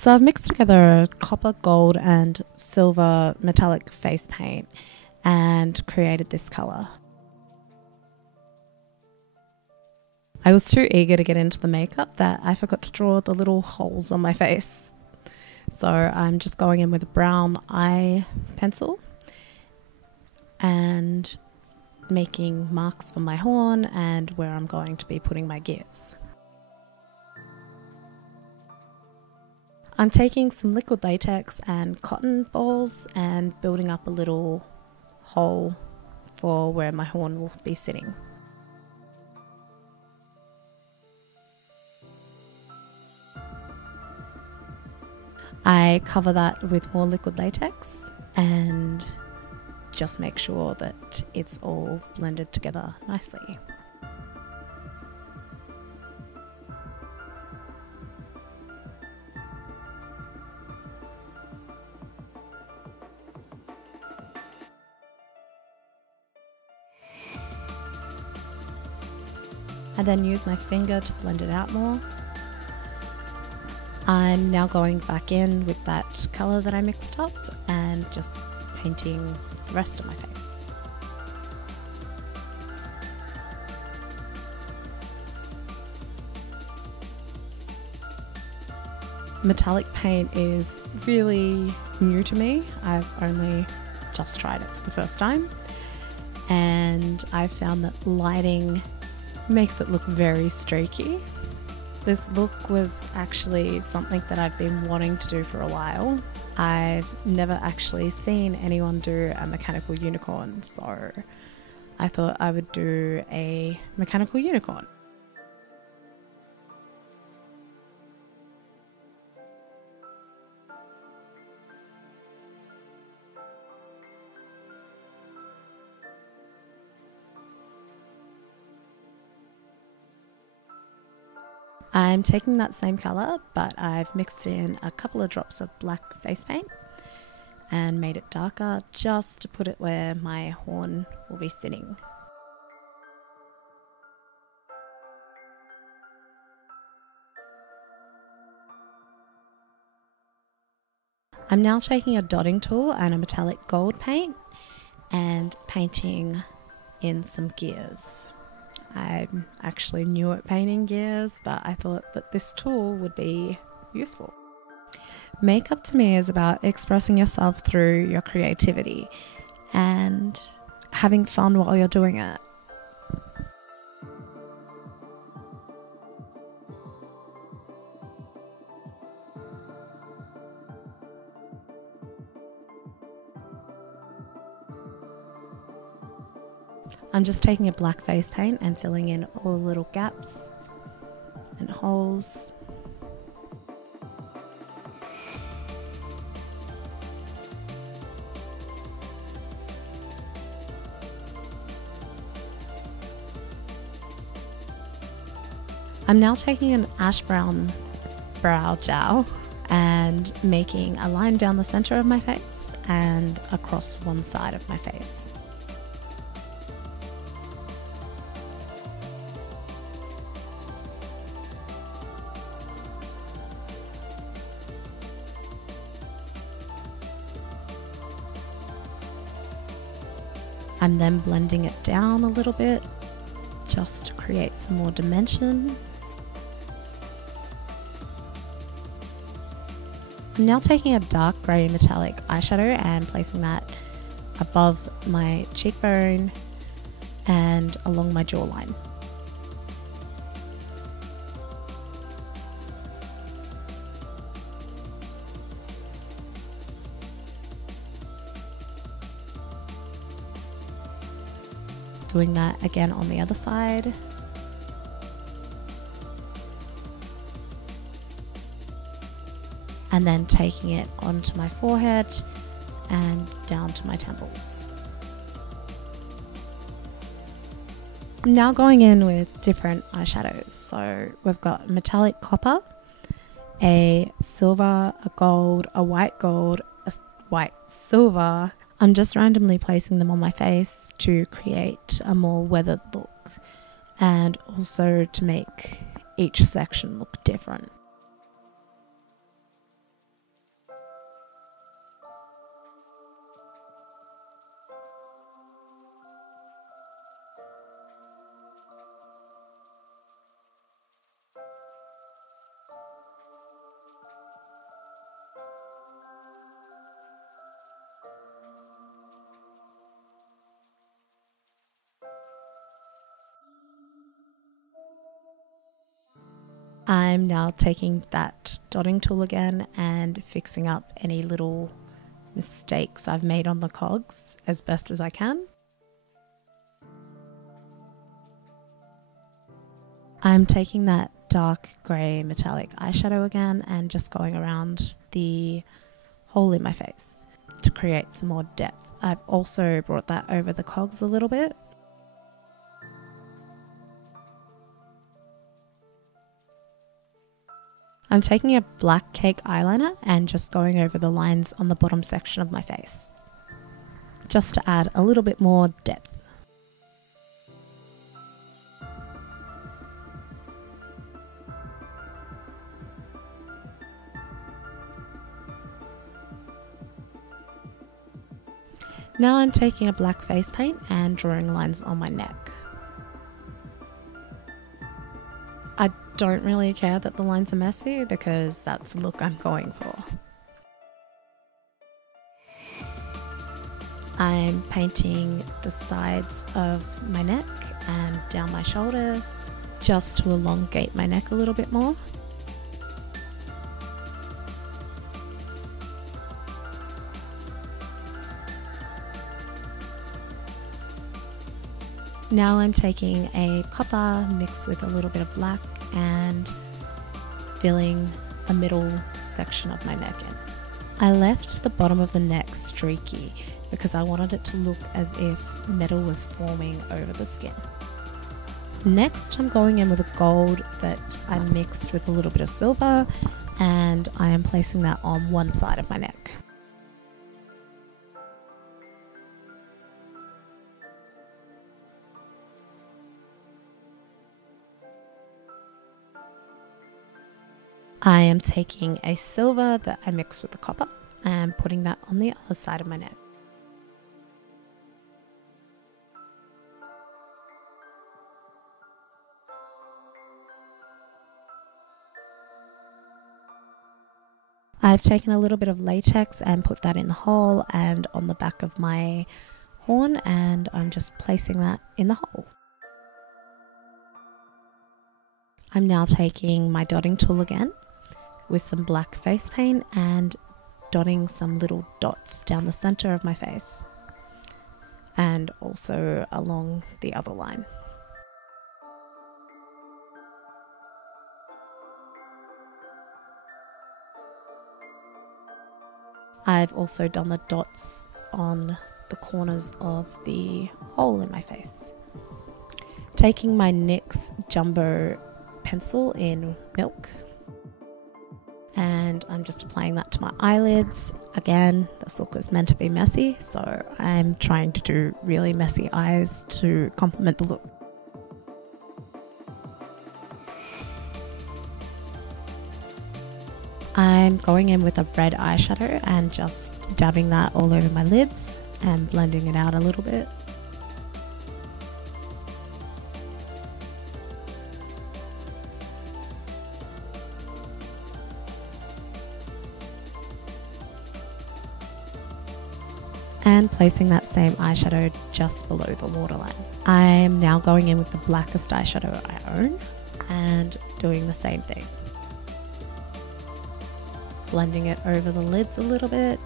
So I've mixed together copper, gold and silver metallic face paint and created this colour. I was too eager to get into the makeup that I forgot to draw the little holes on my face. So I'm just going in with a brown eye pencil and making marks for my horn and where I'm going to be putting my gears. I'm taking some liquid latex and cotton balls and building up a little hole for where my horn will be sitting. I cover that with more liquid latex and just make sure that it's all blended together nicely. I then use my finger to blend it out more. I'm now going back in with that colour that I mixed up and just painting the rest of my face. Metallic paint is really new to me. I've only just tried it for the first time, and I found that lighting makes it look very streaky. This look was actually something that I've been wanting to do for a while. I've never actually seen anyone do a mechanical unicorn, so I thought I would do a mechanical unicorn. I'm taking that same colour, but I've mixed in a couple of drops of black face paint and made it darker just to put it where my horn will be sitting. I'm now taking a dotting tool and a metallic gold paint and painting in some gears. I'm actually new at painting gears, but I thought that this tool would be useful. Makeup to me is about expressing yourself through your creativity and having fun while you're doing it. I'm just taking a black face paint and filling in all the little gaps and holes. I'm now taking an ash brown brow gel and making a line down the center of my face and across one side of my face. I'm then blending it down a little bit just to create some more dimension. I'm now taking a dark grey metallic eyeshadow and placing that above my cheekbone and along my jawline. Doing that again on the other side. And then taking it onto my forehead and down to my temples. I'm now going in with different eyeshadows. So we've got metallic copper, a silver, a gold, a white silver. I'm just randomly placing them on my face to create a more weathered look and also to make each section look different. I'm now taking that dotting tool again and fixing up any little mistakes I've made on the cogs as best as I can. I'm taking that dark grey metallic eyeshadow again and just going around the hole in my face to create some more depth. I've also brought that over the cogs a little bit. I'm taking a black cake eyeliner and just going over the lines on the bottom section of my face, just to add a little bit more depth. Now I'm taking a black face paint and drawing lines on my neck. I don't really care that the lines are messy because that's the look I'm going for. I'm painting the sides of my neck and down my shoulders just to elongate my neck a little bit more. Now I'm taking a copper mixed with a little bit of black and filling the middle section of my neck in. I left the bottom of the neck streaky because I wanted it to look as if metal was forming over the skin. Next, I'm going in with a gold that I mixed with a little bit of silver, and I am placing that on one side of my neck. I am taking a silver that I mixed with the copper and putting that on the other side of my neck. I've taken a little bit of latex and put that in the hole and on the back of my horn, and I'm just placing that in the hole. I'm now taking my dotting tool again with some black face paint and dotting some little dots down the center of my face and also along the other line. I've also done the dots on the corners of the hole in my face. Taking my NYX Jumbo pencil in milk, and I'm just applying that to my eyelids. Again, this look is meant to be messy, so I'm trying to do really messy eyes to complement the look. I'm going in with a red eyeshadow and just dabbing that all over my lids and blending it out a little bit. And placing that same eyeshadow just below the waterline. I'm now going in with the blackest eyeshadow I own and doing the same thing. Blending it over the lids a little bit.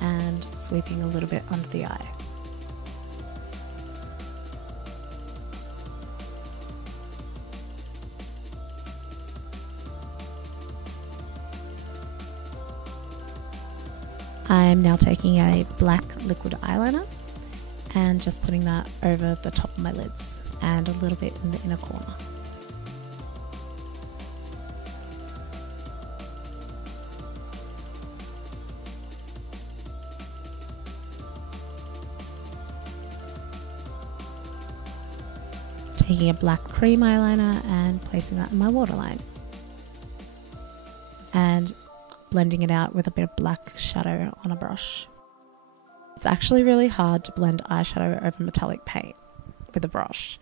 And sweeping a little bit under the eye. I'm now taking a black liquid eyeliner and just putting that over the top of my lids and a little bit in the inner corner. Taking a black cream eyeliner and placing that in my waterline. And blending it out with a bit of black shadow on a brush. It's actually really hard to blend eyeshadow over metallic paint with a brush.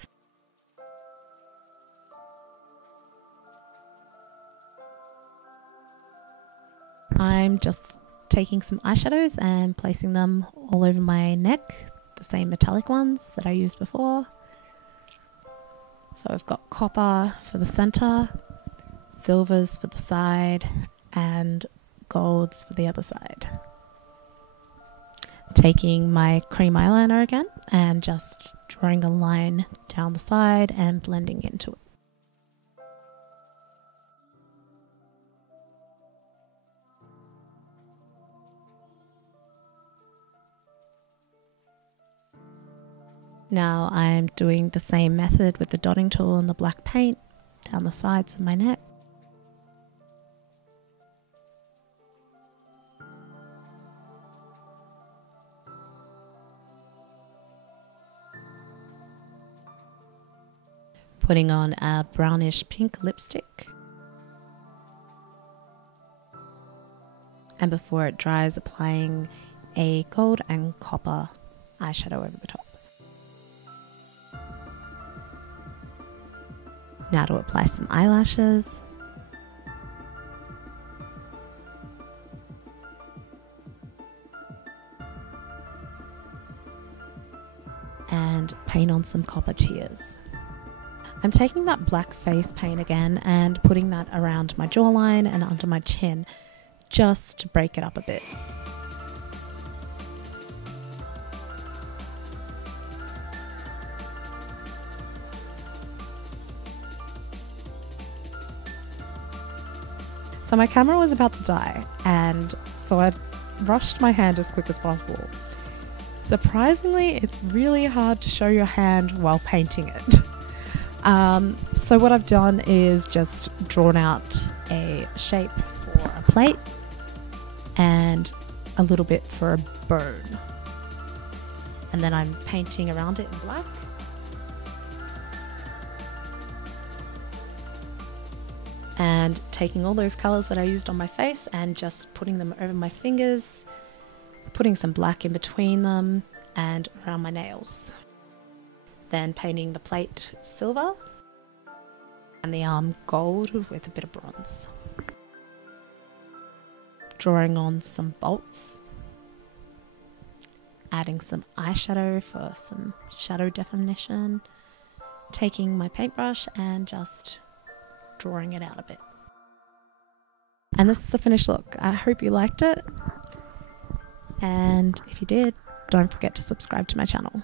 I'm just taking some eyeshadows and placing them all over my neck, the same metallic ones that I used before. So I've got copper for the center, silvers for the side, and golds for the other side. Taking my cream eyeliner again and just drawing a line down the side and blending into it. Now I'm doing the same method with the dotting tool and the black paint down the sides of my neck. Putting on a brownish pink lipstick. And before it dries, applying a gold and copper eyeshadow over the top. Now to apply some eyelashes. And paint on some copper tears. I'm taking that black face paint again and putting that around my jawline and under my chin just to break it up a bit. So my camera was about to die, and so I rushed my hand as quick as possible. Surprisingly, it's really hard to show your hand while painting it. So what I've done is just drawn out a shape for a plate and a little bit for a bone. And then I'm painting around it in black. And taking all those colors that I used on my face and just putting them over my fingers, putting some black in between them and around my nails. Then painting the plate silver and the arm gold with a bit of bronze. Drawing on some bolts. Adding some eyeshadow for some shadow definition. Taking my paintbrush and just drawing it out a bit. And this is the finished look. I hope you liked it. And if you did, don't forget to subscribe to my channel.